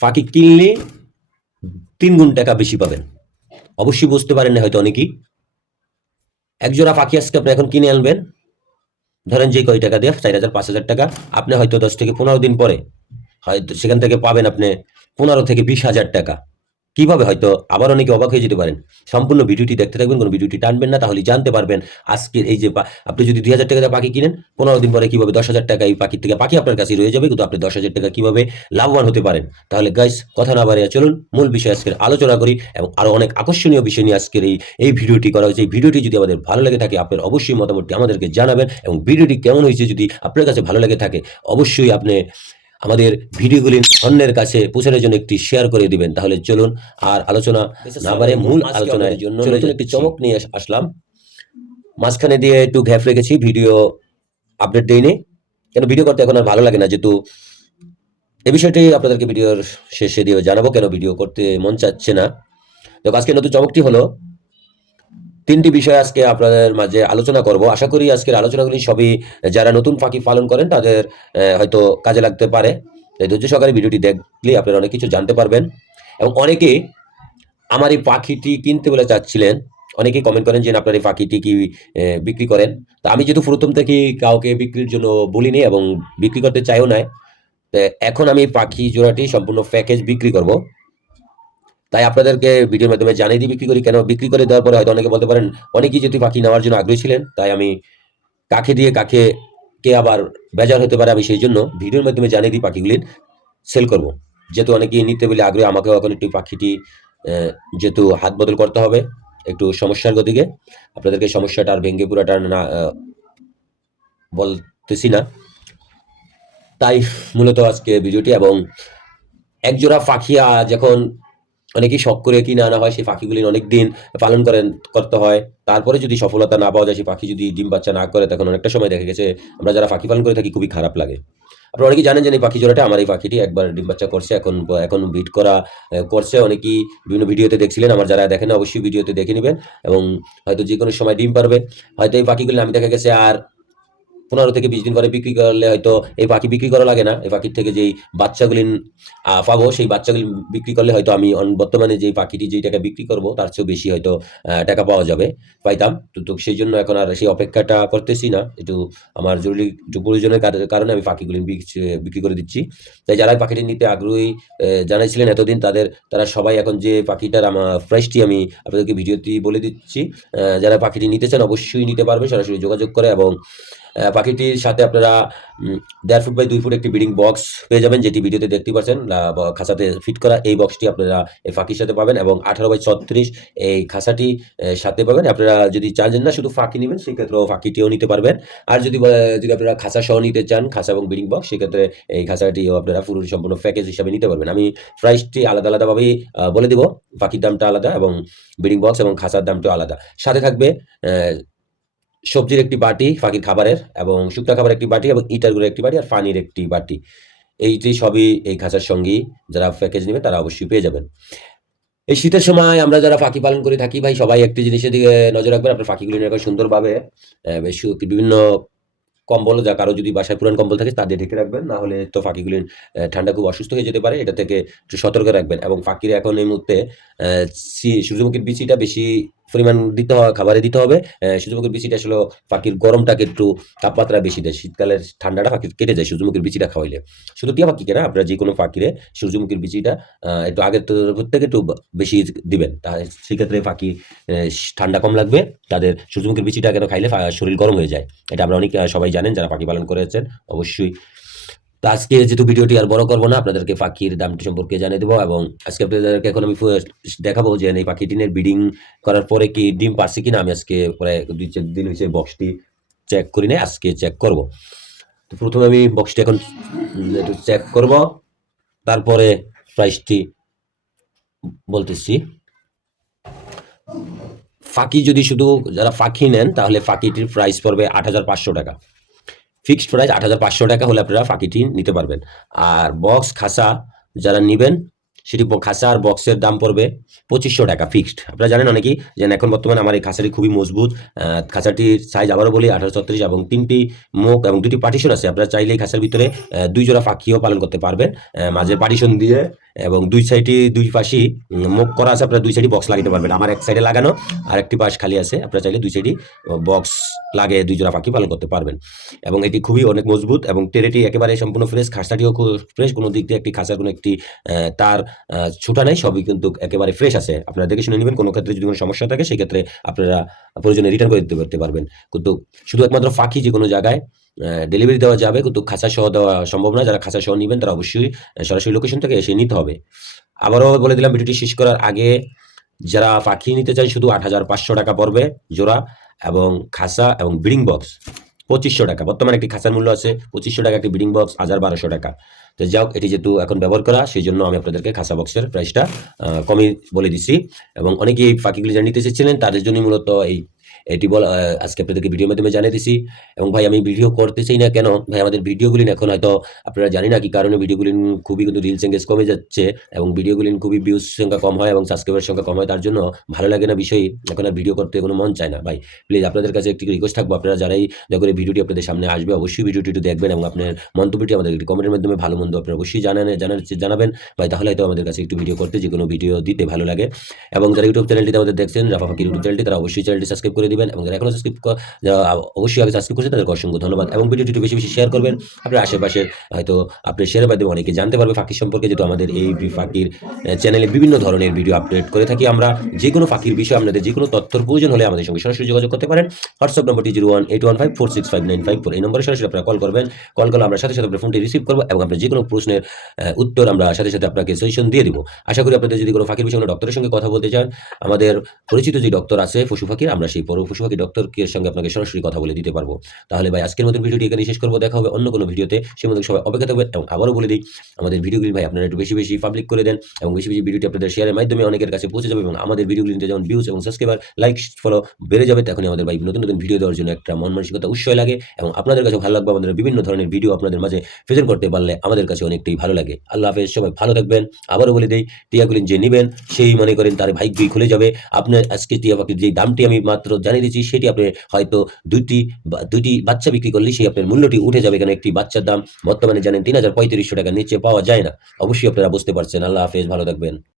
ফাঁকি কিনলে তিন গুণ টাকা বেশি পাবেন। অবশ্যই বুঝতে পারেন না হয়তো অনেকেই। একজোড়া ফাঁকি আজকে আপনি এখন কিনে আনবেন। ধরেন যে কয় টাকা দিয়ে? চার হাজার, পাঁচ হাজার টাকা। আপনি হয়তো দশ থেকে পনেরো দিন পরে হয়তো সেখান থেকে পাবেন আপনি পনেরো থেকে বিশ হাজার টাকা। কীভাবে হয়তো আবার অনেকে অবাক হয়ে যেতে পারেন? সম্পূর্ণ ভিডিওটি দেখতে থাকবেন, কোনো ভিডিওটি টানবেন না তাহলে জানতে পারবেন আজকের এই যে আপনি যদি দুই হাজার টাকা পাখি কিনেন, পনেরো দিন পরে কীভাবে দশ হাজার টাকা এই পাখির থেকে, পাখি আপনার কাছে রয়ে যাবে, কিন্তু আপনি দশ হাজার টাকা কীভাবে লাভবান হতে পারেন? তাহলে গাইস কথা না বাড়িয়ে চলুন, মূল বিষয় আজকের আলোচনা করি এবং আরও অনেক আকর্ষণীয় বিষয় নিয়ে আজকের এই এই ভিডিওটি করা হয়েছে। এই ভিডিওটি যদি আমাদের ভালো লেগে থাকে, আপনার অবশ্যই মতামতটি আমাদেরকে জানাবেন এবং ভিডিওটি কেমন হয়েছে যদি আপনার কাছে ভালো লেগে থাকে, অবশ্যই আপনি আমাদের ভিডিওগুলি অন্যের কাছে পৌঁছানোর জন্য একটি শেয়ার করে দিবেন। তাহলে চলুন আর আলোচনা না বারে মূল আলোচনার জন্য একটি চমক নিয়ে আস- আসলাম। মাঝখানে দিয়ে একটু ঘ্যাপ রেখেছি ভিডিও আপডেট দেইনি। কেন ভিডিও করতে এখন আর ভালো লাগে না যেহেতু এই বিষয়টি আপনাদেরকে ভিডিওর শেষে দিয়ে জানাব কেন ভিডিও করতে মন চাচ্ছে না। দেখো আজকে নতুন চমকটি হলো তিনটি বিষয় আজকে আপনাদের মাঝে আলোচনা করব। আশা করি আজকের আলোচনাগুলি সবই, যারা নতুন পাখি পালন করেন, তাদের হয়তো কাজে লাগতে পারে। তাই ধৈর্য সহকারে ভিডিওটি দেখলে আপনারা অনেক কিছু জানতে পারবেন। এবং অনেকে আমার এই পাখিটি কিনতে বলে চাচ্ছিলেন। অনেকেই কমেন্ট করেন যে আপনার এই পাখিটি কি বিক্রি করেন? তা আমি যেহেতু প্রথম থেকে কাউকে বিক্রির জন্য বলিনি এবং বিক্রি করতে চাইও নাই এখন আমি পাখি জোড়াটি সম্পূর্ণ প্যাকেজ বিক্রি করব। তাই আপনাদেরকে ভিডিওর মাধ্যমে জানিয়ে দিই, বিক্রি করি কেন? বিক্রি করে দেওয়ার পরে হয়তো অনেকে বলতে পারেন, অনেকেই যদি পাখি নেওয়ার জন্য আগ্রহী ছিলেন, তাই আমি কাকে দিয়ে কাকে, কে আবার বেজার হতে পারে আমি সেই জন্য ভিডিওর মাধ্যমে জানিয়ে দিই পাখিগুলির সেল করব। যেহেতু অনেকেই নিতে বলে আগ্রহী, আমাকেও এখন একটু পাখিটি যেহেতু হাত বদল করতে হবে, একটু সমস্যার গতিকে। আপনাদেরকে সমস্যাটা আর ভেঙ্গে পুরাটা না বলতেছি না। তাই মূলত আজকে ভিডিওটি এবং একজোড়া পাখি যখন অনেকেই শখ করে কিনে আনা হয় সেই পাখিগুলি অনেক দিন পালন করেন, করতে হয়। তারপরে যদি সফলতা না পাওয়া যায়, সেই পাখি যদি ডিম বাচ্চা না করে, তখন অনেকটা সময় দেখা গেছে, আমরা যারা পাখি পালন করে থাকি, খুবই খারাপ লাগে। আপনারা অনেকেই জানেন যে এই পাখি জোড়াটা আমার এই পাখিটি একবার ডিম বাচ্চা করছে, এখন এখন বিট করা করছে। অনেকেই বিভিন্ন ভিডিওতে দেখছিলেন, আমার যারা দেখেন অবশ্যই ভিডিওতে দেখে নেবেন এবং হয়তো যে কোনো সময় ডিম পারবে। হয়তো এই পাখিগুলি আমি দেখা গেছে আর পনেরো থেকে বিশ দিন পরে বিক্রি করলে হয়তো এই পাখি বিক্রি করা লাগে না। এই পাখির থেকে যেই বাচ্চাগুলি পাবো, সেই বাচ্চাগুলি বিক্রি করলে হয়তো আমি বর্তমানে যে পাখিটি যেই টাকা বিক্রি করব, তার চেয়েও বেশি হয়তো টাকা পাওয়া যাবে। পাইতাম। তো তো সেই জন্য এখন আর সেই অপেক্ষাটা করতেছি না। একটু আমার জরুরি প্রয়োজনের কারণে আমি পাখিগুলি বিক- বিক্রি করে দিচ্ছি। তাই যারা পাখিটি নিতে আগ্রহী জানাইছিলেন এতদিন, তাদের, তারা সবাই এখন যে পাখিটার আমার প্রাইসটি আমি আপনাদেরকে ভিডিওটি বলে দিচ্ছি যারা পাখিটি নিতে চান অবশ্যই নিতে পারবে, সরাসরি যোগাযোগ করে এবং পাখিটির সাথে আপনারা দেড় ফুট বাই দুই ফুট একটি ব্রিডিং বক্স পেয়ে যাবেন যেটি ভিডিওতে দেখতে পাচ্ছেন। খাঁচাতে ফিট করা এই বক্সটি আপনারা এই পাখির সাথে পাবেন এবং আঠারো বাই ছত্রিশ এই আহ, সাথে পাবেন। আপনারা যদি চান না শুধু ফাঁকি নেবেন সেক্ষেত্রেও ফাঁকিটিও নিতে পারবেন। আর যদি যদি আপনারা খাঁচা সহ নিতে চান খাঁচা এবং ব্রিডিং বক্স সেক্ষেত্রে এই খাঁচাটিও আপনারা পুরো সম্পূর্ণ প্যাকেজ হিসাবে নিতে পারবেন। আমি প্রাইসটি আলাদা আলাদাভাবেই বলে দেবো। পাখির দামটা আলাদা এবং ব্রিডিং বক্স এবং খাঁচার দামটাও আলাদা। সাথে থাকবে সবজির একটি বাটি পাখির খাবারের এবং শুকনা খাবার একটি বাটি এবং ইটার একটি বাটি আর পানির একটি বাটি। এইটি সবই এই খাঁচার সঙ্গেই যারা প্যাকেজ নেবে তারা অবশ্যই পেয়ে যাবেন। এই শীতের সময় আমরা যারা ফাঁকি পালন করে থাকি ভাই সবাই একটি জিনিসের দিকে নজর রাখবেন। আপনার পাখিগুলি এরকম সুন্দরভাবে। বিভিন্ন কম্বল যা কারও যদি বাসায় পুরান কম্বল থাকে তা দিয়ে ঢেকে রাখবেন। না হলে তো আহ, ঠান্ডা খুব অসুস্থ হয়ে যেতে পারে। এটা থেকে একটু সতর্ক রাখবেন। এবং পাখির এখন এই মুহূর্তে সূর্যমুখীর বিচিটা বেশি পরিমাণ দিতে হবে খাবারে দিতে হবে। সূর্যমুখীর বিচিটা আসলে পাখির গরমটাকে একটু তাপমাত্রা বেশি দেয়। শীতকালের ঠান্ডাটা পাখির কেটে যায় সূর্যমুখীর বিচিটা খাওয়াইলে। শুধু টিয়া পাখি কেনা, আপনারা যে কোনো পাখিরে সূর্যমুখীর বিচিটা একটু আগের থেকে একটু বেশি দিবেন। তা সেক্ষেত্রে পাখি ঠান্ডা কম লাগবে। তাদের সূর্যমুখীর বিচিটা কেন খাইলে শরীর গরম হয়ে যায়। এটা আমরা অনেক সবাই জানেন, যারা পাখি পালন করেছেন, অবশ্যই তো আজকে যেহেতু ভিডিওটি আর বড় করব না, আপনাদেরকে পাখির দামটি সম্পর্কে জানিয়ে দেবো এবং আজকে আপনাদেরকে এখন আমি দেখাবো যে এই পাখিটিনের ব্রিডিং করার পরে কি ডিম পারছে কিনা, আমি আজকে প্রায় দুই চার দিন হয়েছে বক্সটি চেক করি না আজকে চেক করব। তো প্রথমে আমি বক্সটি এখন একটু চেক করব, তারপরে প্রাইসটি বলতেছি। ফাঁকি যদি শুধু যারা ফাঁকি নেন, তাহলে ফাঁকিটির প্রাইস পড়বে আট হাজার পাঁচশো টাকা। ফিক্সড প্রাইস আট হাজার পাঁচশো টাকা হলে আপনারা ফাঁকিটি নিতে পারবেন। আর বক্স খাসা যারা নেবেন, সেটি খাসা আর বক্সের দাম পড়বে পঁচিশশো টাকা ফিক্সড আপনারা জানেন অনেকেই যে এখন বর্তমানে আমার এই খাসাটি খুবই মজবুত। খাসাটির সাইজ আবারও বলি আঠারো ছত্রিশ এবং তিনটি মুখ এবং দুটি পার্টিশন আছে। আপনারা চাইলে এই খাঁচার ভিতরে দুই জোড়া পাখিও পালন করতে পারবেন। মাঝে পার্টিশন দিয়ে এবং দুই সাইডে দুই পাশেই মুখ করা আছে, আপনারা দুই সাইডে বক্স লাগাতে পারবেন। আমার এক সাইডে লাগানো আর একটি পাশ খালি আছে, আপনারা চাইলে দুই সাইডে বক্স লাগিয়ে দুই জোড়া পাখি পালন করতে পারবেন। এবং এটি খুবই অনেক মজবুত এবং টেরেটি একেবারে সম্পূর্ণ ফ্রেশ খাঁচাটিও খুব ফ্রেশ কোনো দিক দিয়ে একটি খাঁচার কোনো একটি তার ছুটা নেই, সবই কিন্তু একেবারে ফ্রেশ আছে। আপনারা দেখে শুনে নেবেন, কোনো ক্ষেত্রে যদি কোনো সমস্যা থাকে, সেক্ষেত্রে আপনারা প্রয়োজনে রিটার্ন করে দিতে পারবেন। কিন্তু শুধু একমাত্র ফাঁকি যে কোনো জায়গায় ডেলিভারি দেওয়া যাবে, কিন্তু খাঁচা সহ দেওয়া সম্ভব না। যারা খাঁচা সহ নেবেন, তারা অবশ্যই সরাসরি লোকেশন থেকে এসে নিতে হবে। আবারও বলে দিলাম, ভিডিওটি শেষ করার আগে যারা পাখি নিতে চায়, শুধু আট হাজার পাঁচশো টাকা পড়বে জোড়া এবং খাসা এবং ব্রিডিং বক্স পঁচিশশো টাকা। বর্তমানে একটি খাসার মূল্য আছে পঁচিশশো টাকা, একটি ব্রিডিং বক্স হাজার বারোশো টাকা। তো যাই হোক, এটি যেহেতু এখন ব্যবহার করা, সেই জন্য আমি আপনাদেরকে খাসা বক্সের প্রাইসটা কমই বলে দিচ্ছি। এবং অনেকেই এই পাখিগুলি যারা নিতে চেয়েছিলেন তাদের জন্য মূলত এই এটি বল আজকে আপনাদেরকে ভিডিওর মাধ্যমে জানিয়ে দিছি। এবং ভাই, আমি ভিডিও করতে চাই না কেন? ভাই, আমাদের ভিডিওগুলি এখন হয়তো আপনারা জানি না কি কারণে ভিডিওগুলি খুবই কিন্তু রিলস এঙ্গেজ কমে যাচ্ছে এবং ভিডিওগুলি খুবই ভিউজ সংখ্যা কম হয় এবং সাবস্ক্রাইবার সংখ্যা কম হয়, তার জন্য ভালো লাগে না বিষয়। এখন আর ভিডিও করতে কোনো মন চায় না। ভাই প্লিজ আপনাদের কাছে একটি রিকোয়েস্ট থাকব। আপনারা যারাই দয়া করে ভিডিওটি আপনাদের সামনে আসবে, অবশ্যই ভিডিওটি একটু দেখবেন এবং আপনার মন্তব্যটি আমাদের একটি কমেন্টের মাধ্যমে ভালো মন্দ আপনারা অবশ্যই জানান জানাবেন। ভাই, তাহলে হয়তো আমাদের কাছে একটু ভিডিও করতে যে কোনো ভিডিও দিতে ভালো লাগে। এবং যারা ইউটিউব চ্যানেলটিতে আমাদের দেখছেন, রাফা ইউটিউব চ্যানেলটি তারা অবশ্যই চ্যানেলটি সাবস্ক্রাইব করে দিবেন এবং যারা সাবস্ক্রাইব যারা অবশ্যই আগে সাবস্ক্রাইব করেছেন, তাদেরকে অসংখ্য ধন্যবাদ এবং ভিডিওটি একটু বেশি বেশি শেয়ার করবেন। আপনার আশেপাশের হয়তো আপনার শেয়ারের মাধ্যমে অনেকে জানতে পারবে ফাঁকির সম্পর্কে, যেহেতু আমাদের এই ফাঁকির চ্যানেলে বিভিন্ন ধরনের ভিডিও আপডেট করে থাকি আমরা। যে কোনো ফাঁকির বিষয়ে আপনাদের যে কোনো তথ্যর প্রয়োজন হলে আমাদের সঙ্গে সরাসরি যোগাযোগ করতে পারেন। হোয়াটসঅ্যাপ নম্বরটি zero one eight one five four six five nine five four এই নম্বরে সরাসরি আপনারা কল করবেন। কল করলে আমরা সাথে সাথে আপনার ফোনটি রিসিভ করব এবং আপনার যে কোনো প্রশ্নের উত্তর আমরা সাথে সাথে আপনাকে সলিউশন দিয়ে দিব। আশা করি আপনাদের যদি কোনো ফাঁকির বিষয়ে ডক্টরের সঙ্গে কথা বলতে চান, আমাদের পরিচিত যে ডক্টর আছে, পশু পাখির আমরা সেই পর পশু পাখি ডক্টরকে সঙ্গে আপনাকে সরাসরি কথা বলে দিতে পারব। তাহলে ভাই, আজকের মতো ভিডিওটি এখানে শেষ করব। দেখা হবে অন্য কোনো ভিডিওতে। সে মধ্যে সবাই অপেক্ষা থাকবেন এবং আবারও বলে দিই, আমাদের ভিডিওগুলি ভাই আপনারা একটু বেশি বেশি পাবলিক করে দেন এবং বেশি বেশি ভিডিওটি আপনাদের শেয়ারের মাধ্যমে অনেকের কাছে পৌঁছে যাবে এবং আমাদের ভিডিওগুলিতে যেমন ভিউজ এবং সাবস্ক্রাইবার লাইক ফলো বেড়ে যাবে, তখনই আমাদের ভাই নতুন নতুন ভিডিও দেওয়ার জন্য একটা মন মানসিকতা উৎসাহ লাগে এবং আপনাদের কাছে ভালো লাগবে আমাদের বিভিন্ন ধরনের ভিডিও আপনাদের মাঝে প্রেজেন্ট করতে পারলে আমাদের কাছে অনেকটাই ভালো লাগে। আল্লাহ হাফেজ, সবাই ভালো থাকবেন। আবারও বলে দিই টিয়াগুলিন যে নেবেন, সেই মনে করেন তার ভাগ্যই খুলে যাবে। আপনার আজকে টিয়া পাখির যে দামটি আমি মাত্র জানিয়ে দিচ্ছি, সেটি আপনি হয়তো দুটি দুটি বাচ্চা বিক্রি করলে সেই আপনার মূল্যটি উঠে যাবে। কেন একটি বাচ্চার দাম বর্তমানে জানেন তিন হাজার পঁয়ত্রিশশো টাকা নিচে পাওয়া যায় না। অবশ্যই আপনারা বুঝতে পারছেন। আল্লাহ হাফেজ, ভালো থাকবেন।